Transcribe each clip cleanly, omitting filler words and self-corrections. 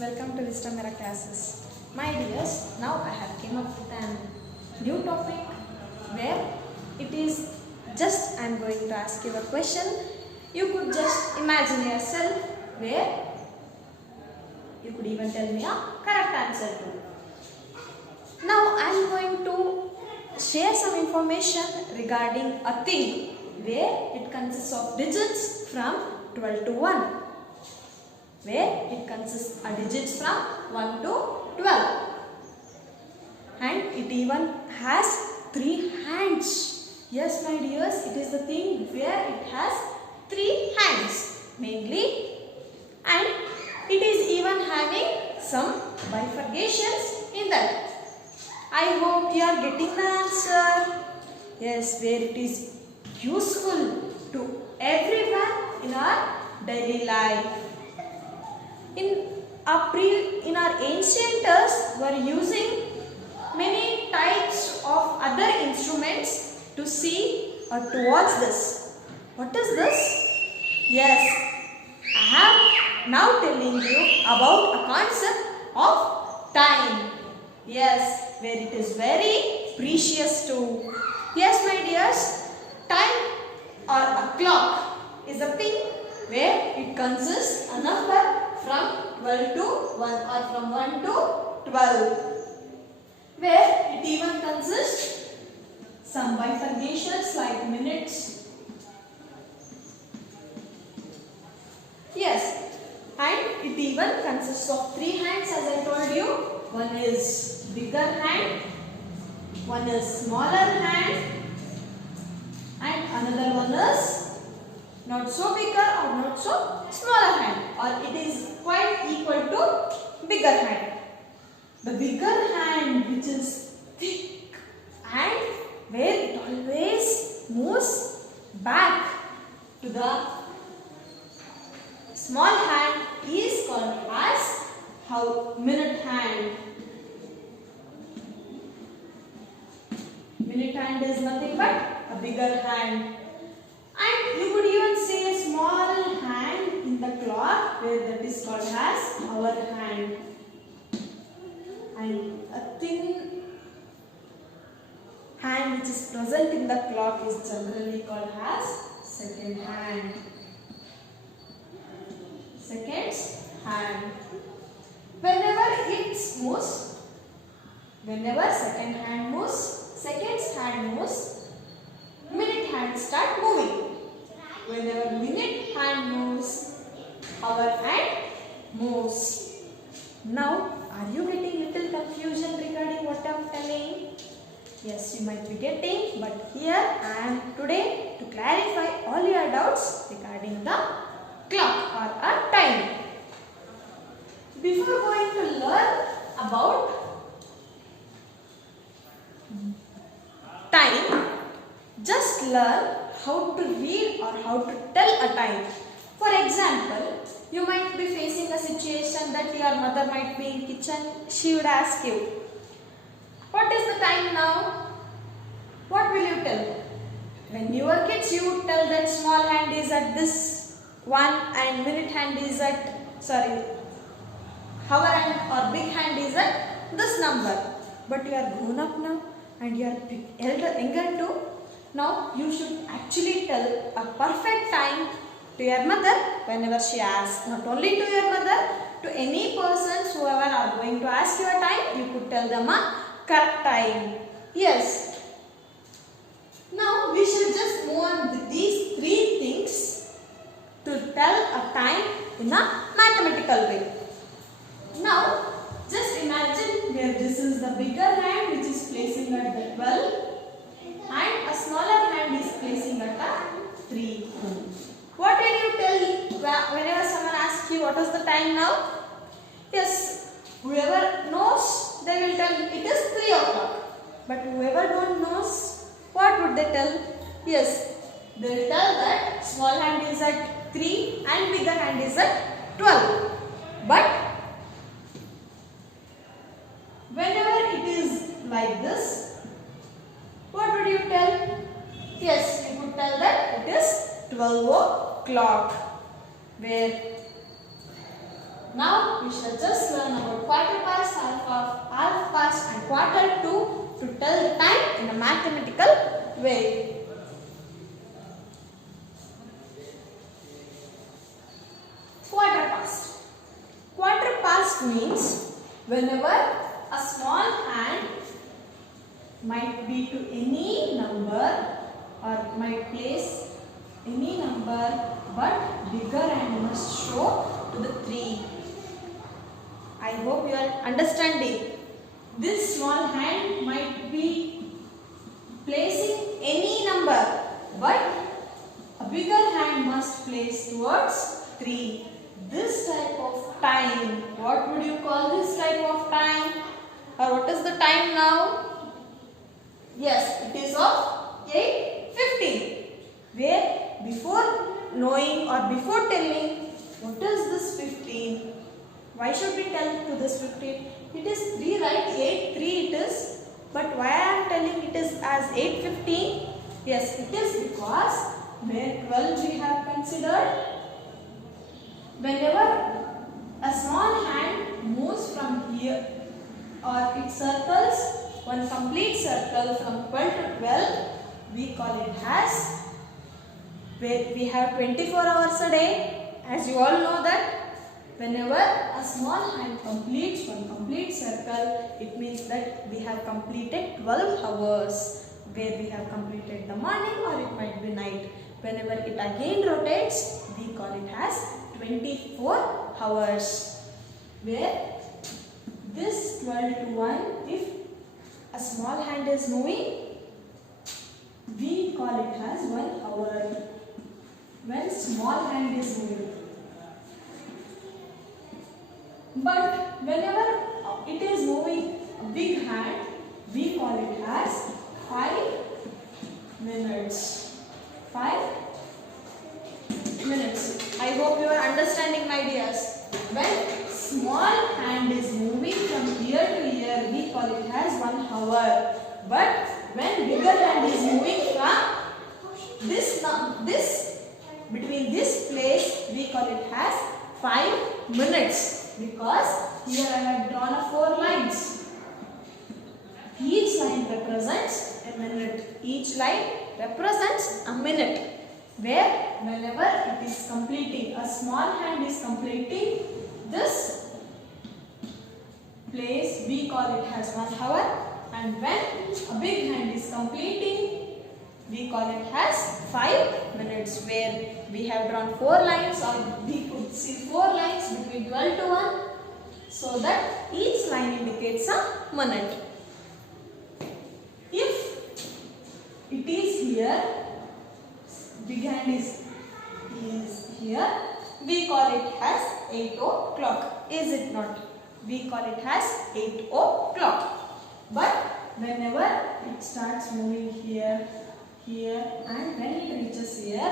Welcome to Wisdom Era classes. My dears, now I have came up with a new topic where it is just I am going to ask you a question. You could just imagine yourself where you could even tell me a correct answer to. Now I am going to share some information regarding a thing where it consists of digits from 12 to 1. Where it consists of digits from 1 to 12 and it even has 3 hands. Yes my dears, it is the thing where it has 3 hands mainly, and it is even having some bifurcations in that. I hope you are getting the answer. Yes, where it is useful to everyone in our daily life. In our ancients were using many types of other instruments to see or to watch this. What is this? Yes, I am now telling you about a concept of time. Yes, where it is very precious too. Yes, my dears, time or a clock is a thing where it consists a number from 12 to 1 or from 1 to 12, where it even consists some bifurcations like minutes. Yes, and it even consists of 3 hands as I told you. One is bigger hand, one is smaller hand, and another one is not so bigger or not so smaller hand, or it is quite equal to bigger hand. The bigger hand, which is thick and where it always moves back to the small hand, is called as minute hand. Minute hand is nothing but a bigger hand. And you could even see a small hand in the clock where that is called as hour hand. And a thin hand which is present in the clock is generally called as second hand. Seconds hand. Whenever second hand moves, seconds hand moves, minute hand start moving. Whenever minute hand moves, hour hand moves. Now, are you getting little confusion regarding what I am telling? Yes, you might be getting, but here I am today to clarify all your doubts regarding the clock or a time. Before going to learn about time, just learn how to read or how to tell a time. For example, you might be facing a situation that your mother might be in kitchen. She would ask you, what is the time now? What will you tell? When you were kids, you would tell that small hand is at this one and minute hand is at, hour hand or big hand is at this number. But you are grown up now and you are younger too. Now you should actually tell a perfect time to your mother whenever she asks. Not only to your mother, to any persons whoever are going to ask you a time, you could tell them a correct time. Yes. Now we should just move on with these 3 things to tell a time in a mathematical way. Now just imagine where this is the bigger hand which is placing at the 12 and a smaller hand is placing at a 3. What did you tell whenever someone asks you what is the time now? Yes, whoever knows, they will tell it is 3 o'clock. But whoever don't knows, what would they tell? Yes, they will tell that small hand is at 3 and bigger hand is at 12. But whenever it is like this, what would you tell? Yes, you could tell that it is 12 o'clock, where Now we shall just learn about quarter past, half past and quarter to tell the time in a mathematical way. Quarter past. Quarter past means whenever a small hand might be to any number or might place any number but bigger and must show to the 3. I hope you are understanding. This small hand might be placing any number but a bigger hand must place towards 3. This type of time, what would you call this type of time? Or what is the time now? Yes, it is of 8:15. Where before knowing or before telling what is this 15? Why should we tell to this 15? It is 3, right? 8, 3 it is. But why I am telling it is as 8:15? Yes, it is because where 12 we have considered. Whenever a small hand moves from here or it circles one complete circle from 12 to 12, we call it as, where we have 24 hours a day. As you all know that whenever a small hand completes one complete circle, it means that we have completed 12 hours, where we have completed the morning or it might be night. Whenever it again rotates, we call it as 24 hours, where this 12 to 1, if a small hand is moving, we call it as 1 hour. When small hand is moving. But whenever it is moving a big hand, we call it as 5 minutes. 5 minutes. I hope you are understanding, my dears. When small hand is moving from here to here, we call it as 1 hour. But when bigger hand is moving from this between this place, we call it as 5 minutes. Because here I have drawn a 4 lines. Each line represents a minute. Each line represents a minute. Where whenever it is completing, a small hand is completing this place, we call it as 1 hour. And when a big hand is completing, we call it as 5 minutes. Where we have drawn 4 lines, or we could see 4 lines between 12 to 1. So that each line indicates a minute. If it is here, big hand is here, we call it as 8 o'clock. Is it not? We call it as 8 o'clock. But whenever it starts moving here, and when it reaches here,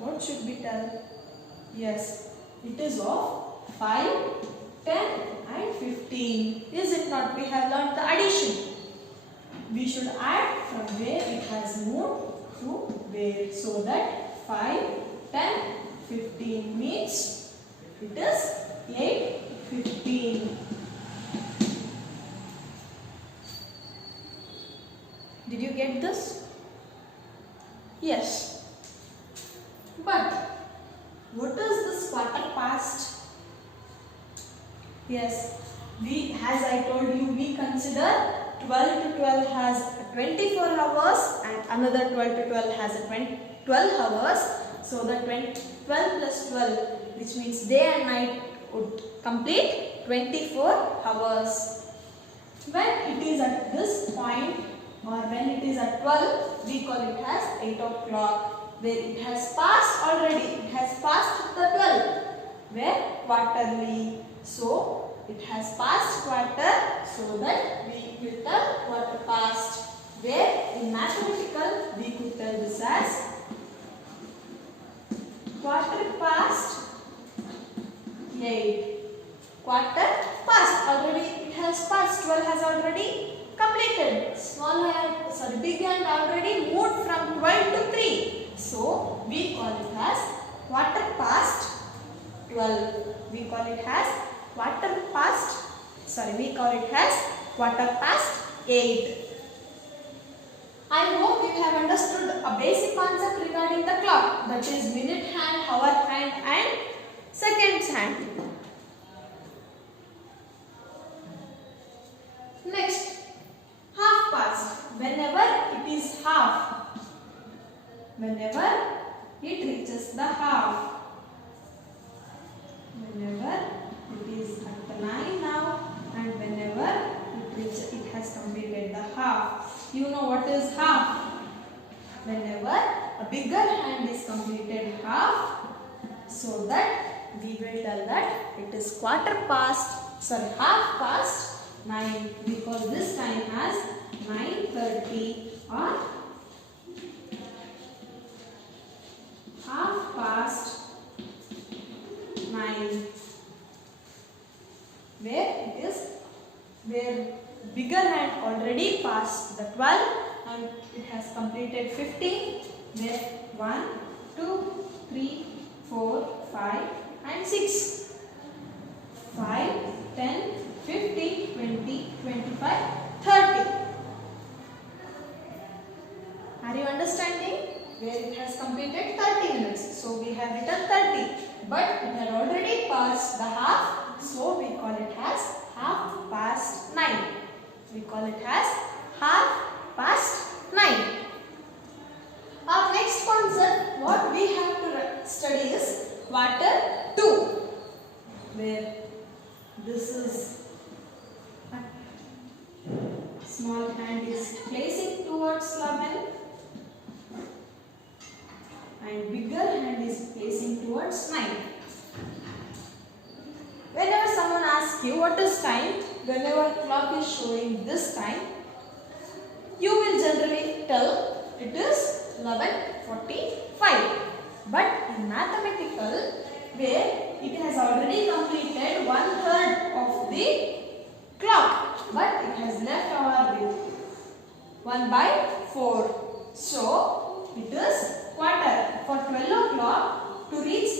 what should we tell? Yes, it is of 5, 10 and 15. Is it not? We have learned the addition. We should add from where it has moved to where, so that 5, 10, 15 means it is 8:15. Did you get this? Yes. But what is this quarter past? Yes, as I told you, we consider 12 to 12 has 24 hours and another 12 to 12 has 12 hours. So the 12 plus 12, which means day and night, would complete 24 hours. When it is at this point, or when it is at 12, we call it as 8 o'clock, where it has passed already. It has passed the 12, where quarterly. So it has passed quarter, so that we will tell quarter past. Where in mathematical we could tell this as quarter past 8. Quarter past, already it has passed. 12 has already completed. Big hand already moved from 12 to 3. So we call it as quarter past 12. We call it as we call it as quarter past 8. I hope you have understood a basic concept regarding the clock, that is minute hand, hour hand and seconds hand. Next, half past. Whenever it is half, whenever it reaches the half, whenever it is at the 9 now, and whenever it has completed the half. You know what is half? Whenever a bigger hand is completed half, so that we will tell that it is half past 9, because this time has 9:30 or half past 9, where bigger hand already passed the 12 and it has completed 15, where 1, 2, 3, 4, 5 and 6. 5, 10, 15, 20, 25, 30. Are you understanding? Where it has completed 30 minutes. So we have written 30. But it had already passed the half. So we call it as half past 9. We call it as half past 9. Our next concept, what we have to study is quarter 2. Where this is small hand is placing towards 11 and bigger hand is placing towards 9. Whenever someone asks you what is time, whenever clock is showing this time, you will generally tell it is 11:45. But in mathematical, where it has already completed 1/3 of the clock, but it has left our with 1/4. So it is quarter. For 12 o'clock to reach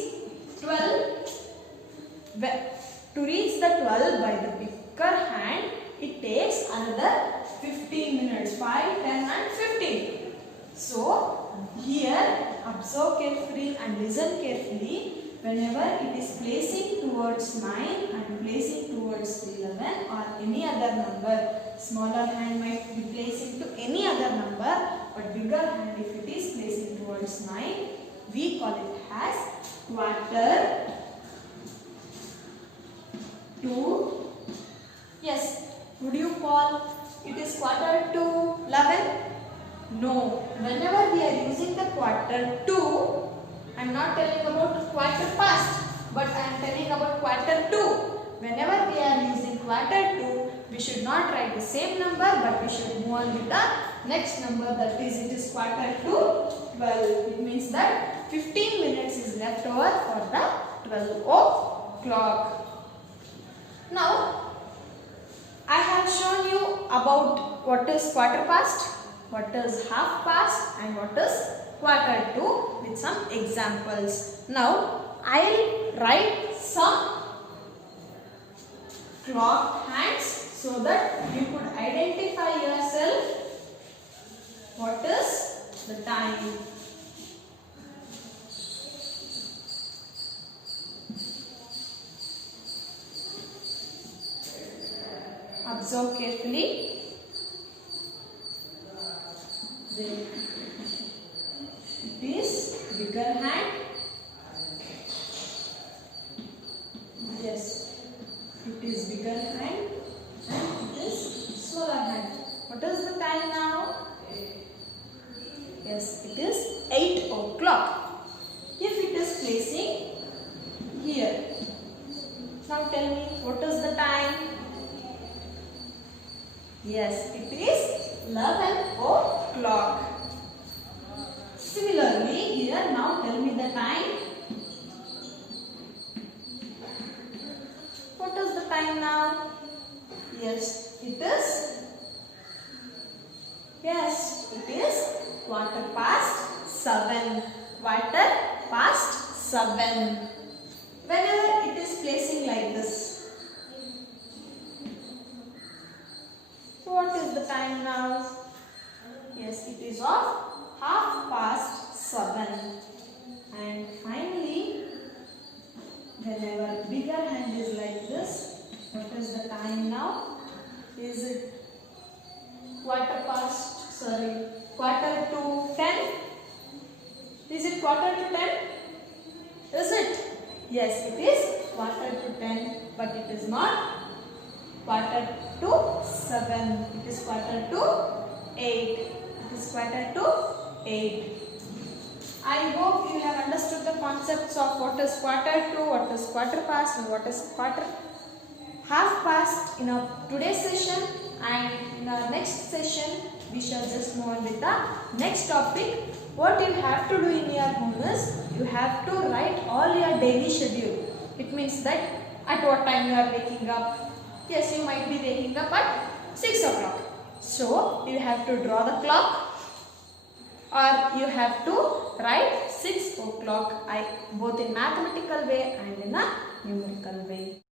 the 12 by the bigger hand, it takes another 15 minutes. 5, 10 and 15. So here observe carefully and listen carefully. Whenever it is placing towards 9 and placing towards 11 or any other number, smaller hand might be placing to any other number, but bigger hand, if it is placing towards 9, we call it as quarter to, yes, would you call it is quarter to 11? No, whenever we are using the quarter to, I am not telling about quarter past, but I am telling about quarter to. Whenever we are using quarter to, we should not write the same number, but we should move on with the next number, that is, it is quarter to 12. It means that 15 minutes is left over for the 12 o'clock. Now, I have shown you about what is quarter past, what is half past and what is quarter to with some examples. Now, I will write some clock hands so that you could identify yourself what is the time. Observe carefully. It is bigger hand. Yes, it is bigger hand and it is smaller hand. What is the time now? Yes, it is 8 o'clock. If it is placing here. Now tell me, what is the time? Yes, it is 11 o'clock. Similarly, here now tell me the time. What is the time now? Yes, it is. Yes, it is quarter past 7. Quarter past 7. Whenever it is placing like this, what is the time now? Yes, it is of 7:30. And finally, whenever bigger hand is like this, what is the time now? Is it quarter to 10? Is it quarter to 10? Is it? Yes, it is quarter to 10, but it is not quarter to 7. It is quarter to 8. It is quarter to 8. I hope you have understood the concepts of what is quarter to, what is quarter past, and what is half past in our today's session. And in our next session, we shall just move on with the next topic. What you have to do in your home is, you have to write all your daily schedule. It means that at what time you are waking up. Yes, you might be waking up at 6 o'clock. So, you have to draw the clock, or you have to write 6 o'clock, both in mathematical way and in a numerical way.